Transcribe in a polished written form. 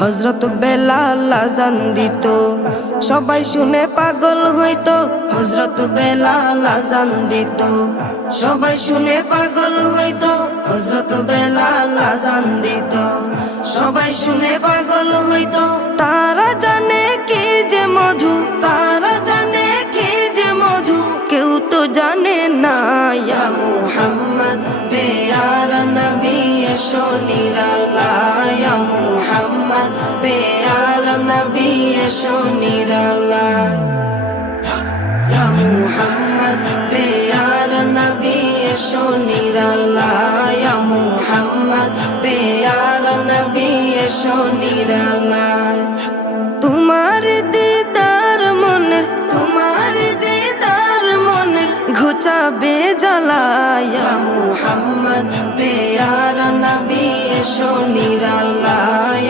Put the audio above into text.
হযরত বেলাল আযান দিত, সবাই শুনে পাগল হইতো। হযরত বেলাল আযান দিত, সবাই শুনে পাগল হইতো। হযরত বেলাল আযান দিত, সবাই শুনে পাগল হইতো। তারা জানে কি যে মধু, তারা জানে কি যে মধু, কেউ তো জানে না। ইয়া মুহাম্মদ পেয়ারা নবী এসো নিরালায়, ইয়া মুহাম্মদ পেয়ারা নবী এসো নিরালায়, ইয়া মুহাম্মদ পেয়ারা নবী এসো নিরালায়, ইয়া মুহাম্মদ পেয়ারা নবী এসো নিরালায়। তোমার দিদার মনের, তোমার দিদার মনের ঘুচাবে জ্বালা। ইয়া মুহাম্মদ পেয়ারা নবী এসো নিরালায়।